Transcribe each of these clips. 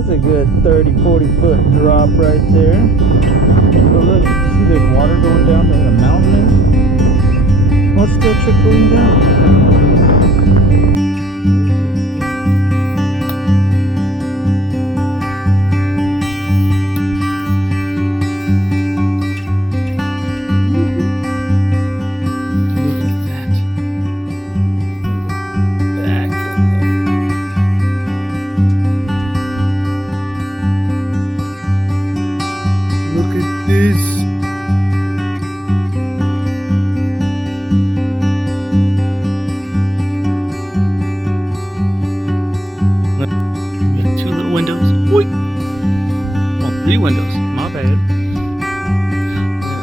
That's a good 30-40 foot drop right there. But look, you see there's water going down where the mountain is? Well, it's still trickling down. Three windows, my bad. A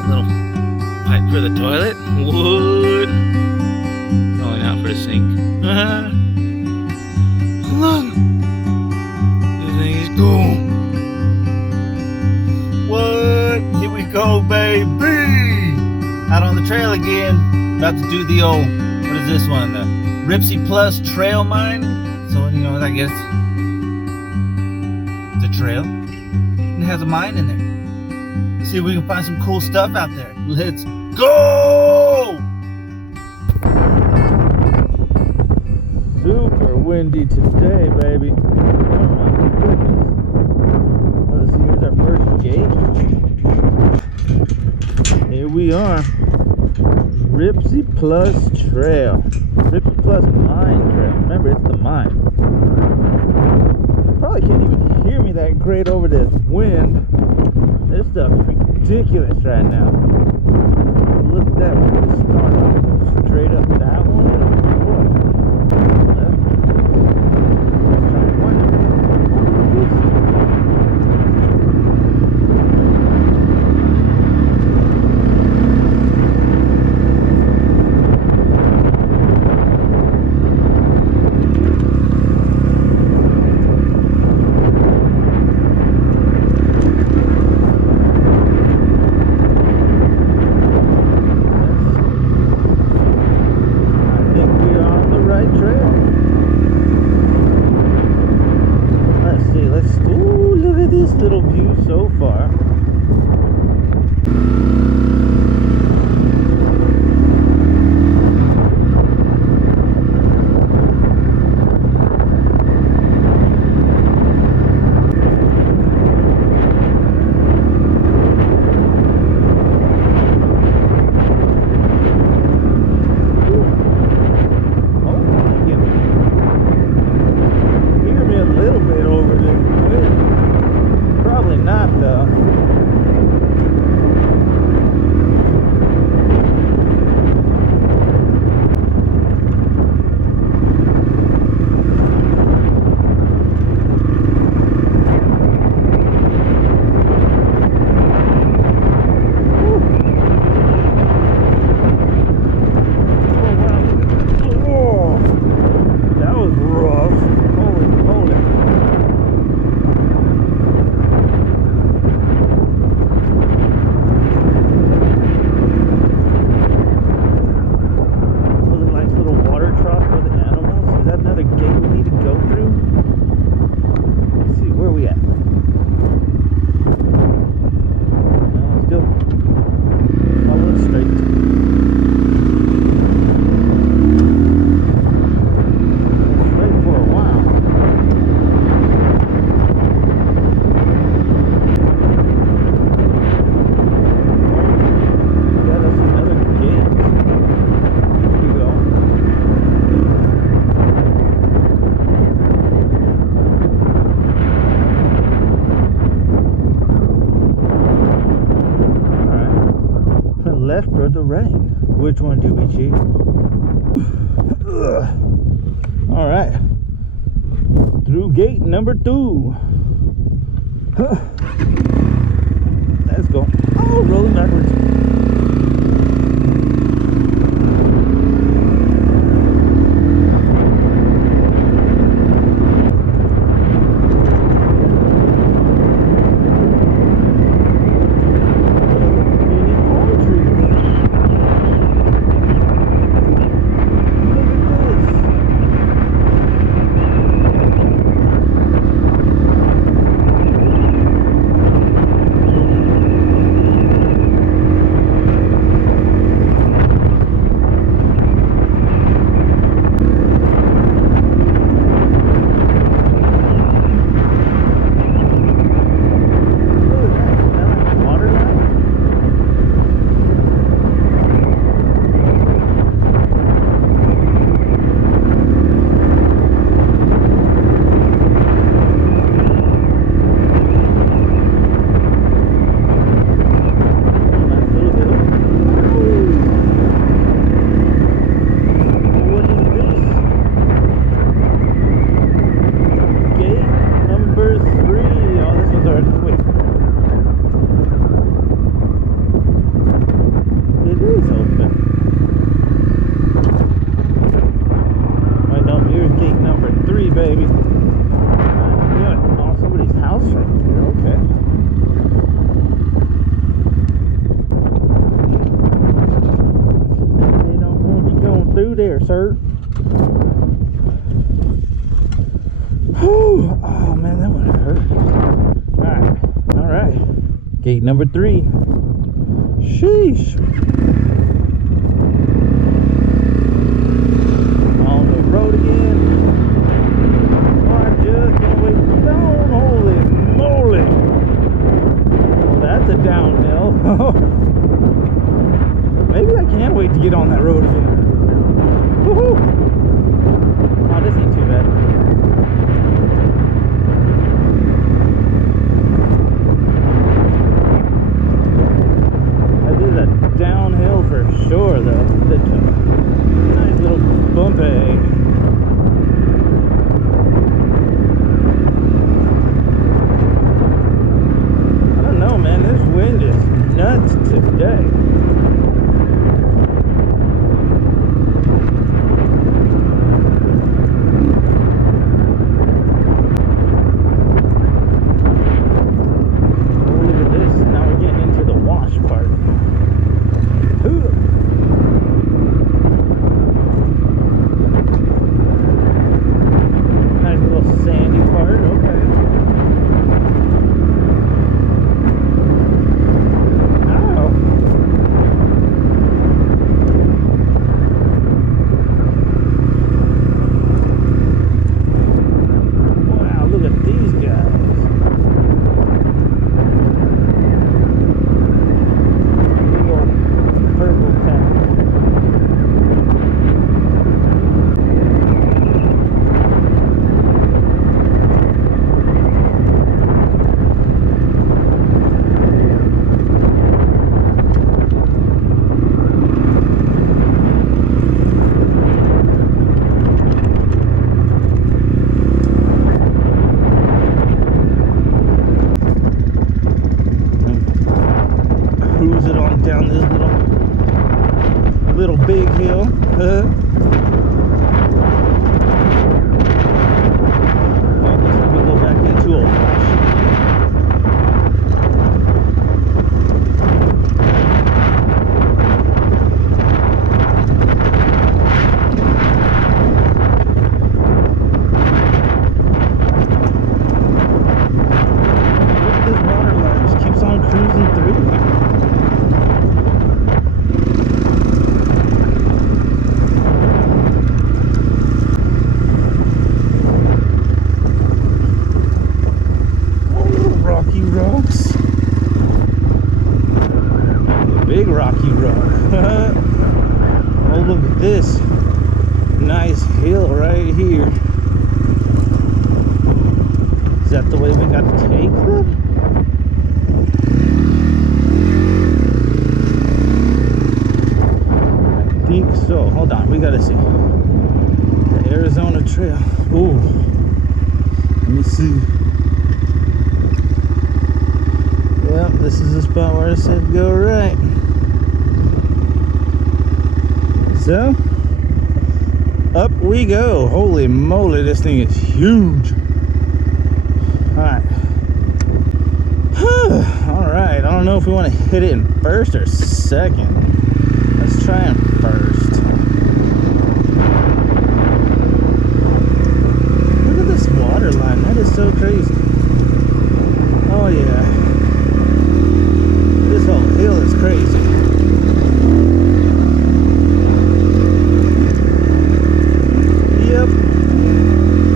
little pipe for the toilet. Wood. Probably not for the sink. Look. This thing is cool. What? Here we go, baby. Out on the trail again. About to do the old, what is this one? The Ripsey Plus trail mine. So, you know, I guess it's a trail. It has a mine in there. Let's see if we can find some cool stuff out there. Let's go! Super windy today, baby. Oh my goodness. Let's see, here's our first gate. Here we are. Ripsey Plus Trail. Ripsey Plus Mine Trail. Remember, it's the mine. Probably can't even hear me that great over this wind. This stuff's ridiculous right now. Look at that. We're going to start off straight up that one. Left. Let's try one. Little view so far. Hear me a little bit over there. Probably not though. Left or the right? Which one do we choose? All right, through gate number 2. Let's go. Oh, rolling backwards. Whew. Oh man, that one hurt. All right. Gate number 3. Sheesh. On the road again. Oh, I just can't wait to get on. Holy moly. Well, that's a downhill. Maybe I can't wait to get on that road again. Woohoo! Oh, this ain't too bad. That is a downhill for sure, though. It's a nice little bumpy. I don't know, man. This wind is nuts today. Down this little big hill. I guess I'm gonna go back into a wash. Look at this water line, just keeps on cruising through. Rocks. Big rocky rock. Oh, look at this nice hill right here. Is that the way we got to take them? I think so. Hold on, we gotta see. The Arizona Trail. Ooh. Let me see. Yep, this is the spot where I said go right. So, up we go. Holy moly, this thing is huge. Alright. Alright, I don't know if we want to hit it in first or second. Let's try it first. Look at this water line. That is so crazy. Oh yeah. This whole hill is crazy. Yep.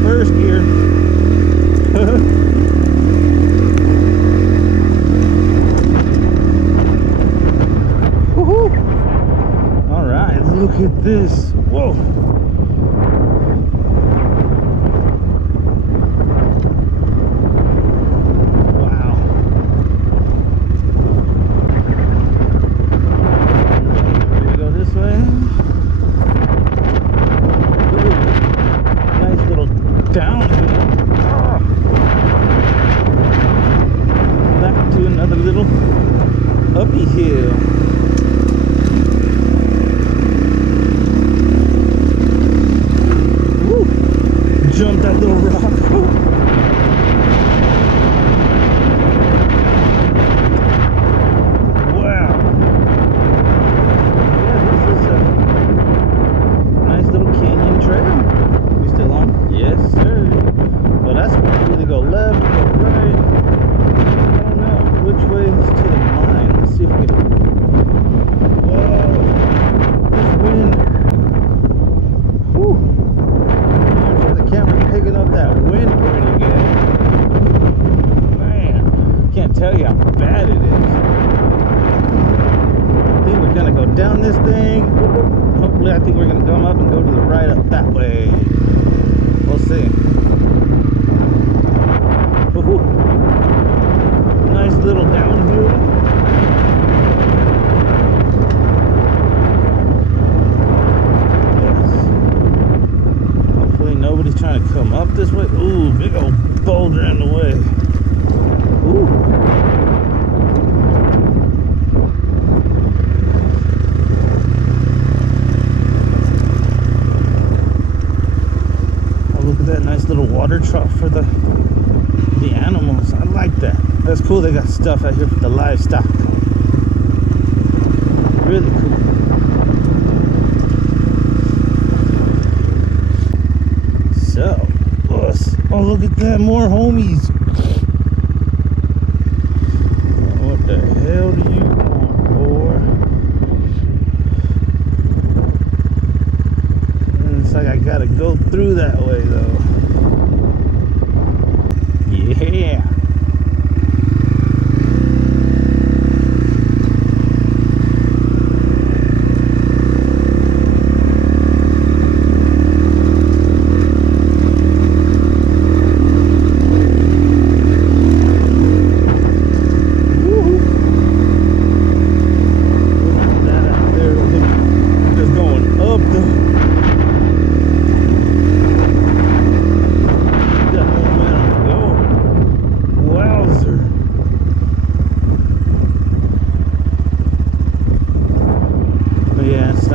First gear. Woohoo! Alright, look at this. Whoa. Jump that little rock. Wow. Yeah, this is a nice little canyon trail. We still on? Yes, sir. But I see how bad it is. I think we're gonna go down this thing. Hopefully, I think we're gonna come up and go to the right up that way. We'll see. Woohoo. Nice little downhill. Nobody's trying to come up this way. Ooh, big old boulder in the way. Ooh. Oh, look at that nice little water trough for the animals. I like that. That's cool. They got stuff out here for the livestock. Really cool. Oh, look at that, more homies. What the hell do you want, boy? And it's like I gotta go through that way, though. Yeah.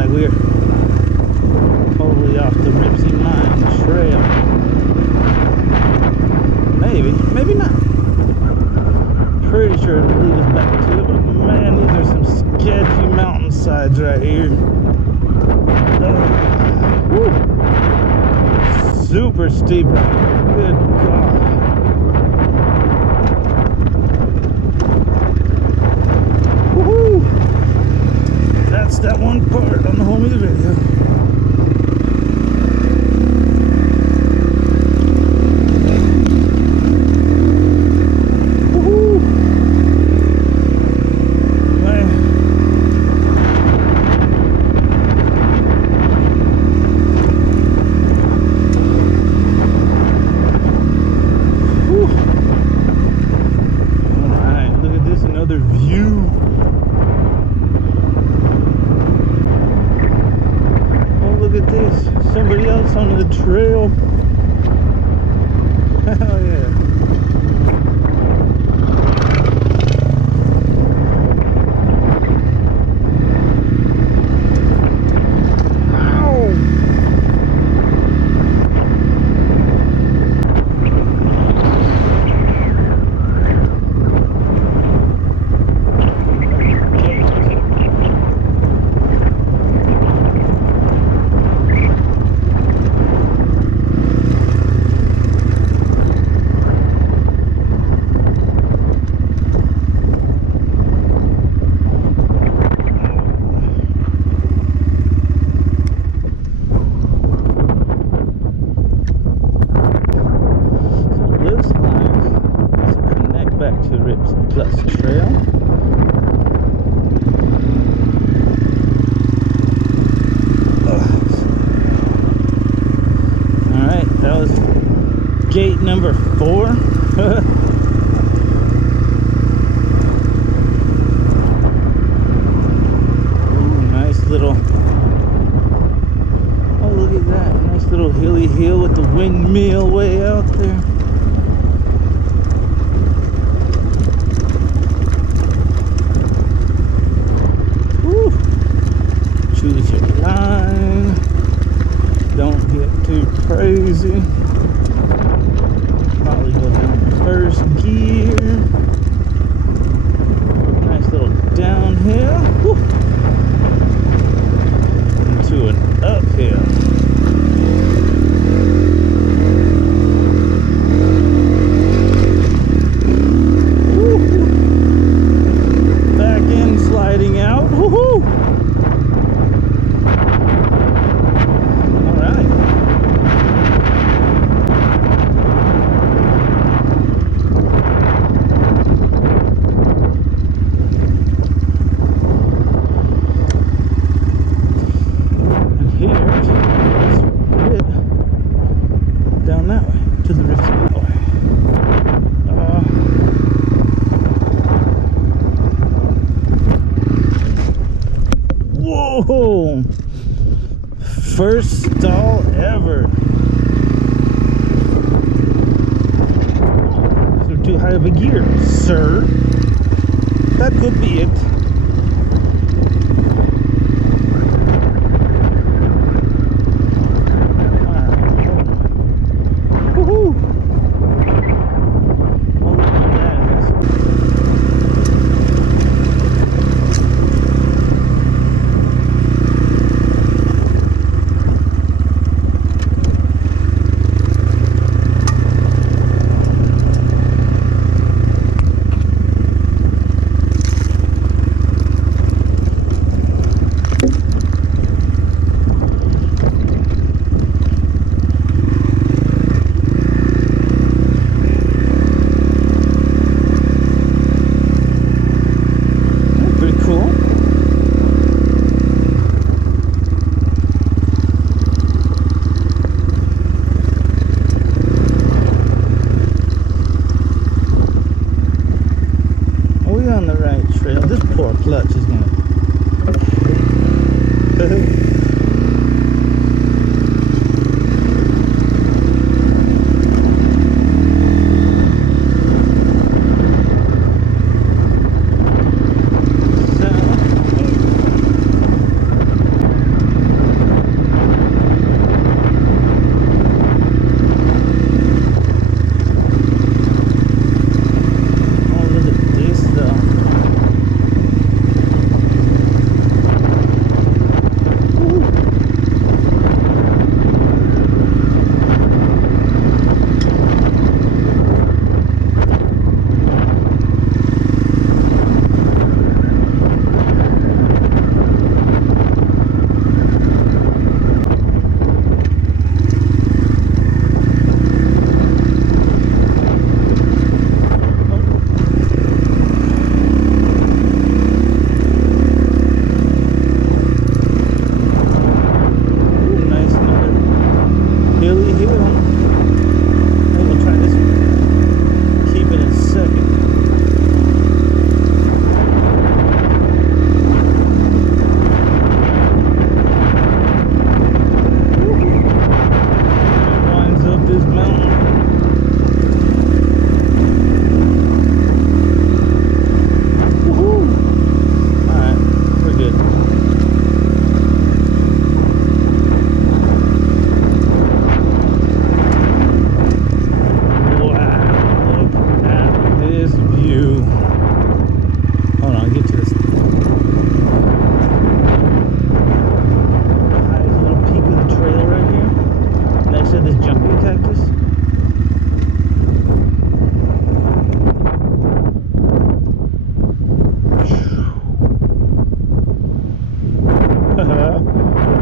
We're totally off the Ripsey Mine Trail. Maybe not. Pretty sure it'll lead us back to it, but man, these are some sketchy mountainsides right here. Super steep. Good God. That's that one part on the homie video. Woohoo! Man. Alright, look at this, another view. Somebody else on the trail. Hell yeah. Trail. Alright, that was gate number 4. Ooh, nice little, oh look at that, nice little hilly hill with the windmill way out there. Choose your line. Don't get too crazy. Probably go down first gear. Nice little downhill. Woo. Into an uphill. Woo. Back in, sliding out. Woohoo! First stall ever. You're too high of a gear, sir. That could be it. On the right trail. This poor clutch is gonna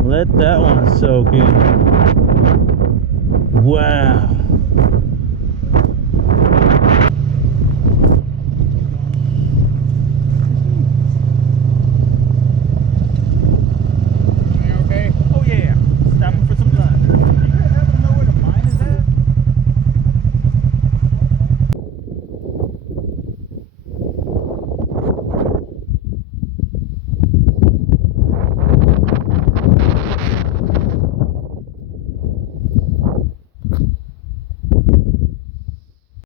let that one soak in. Wow.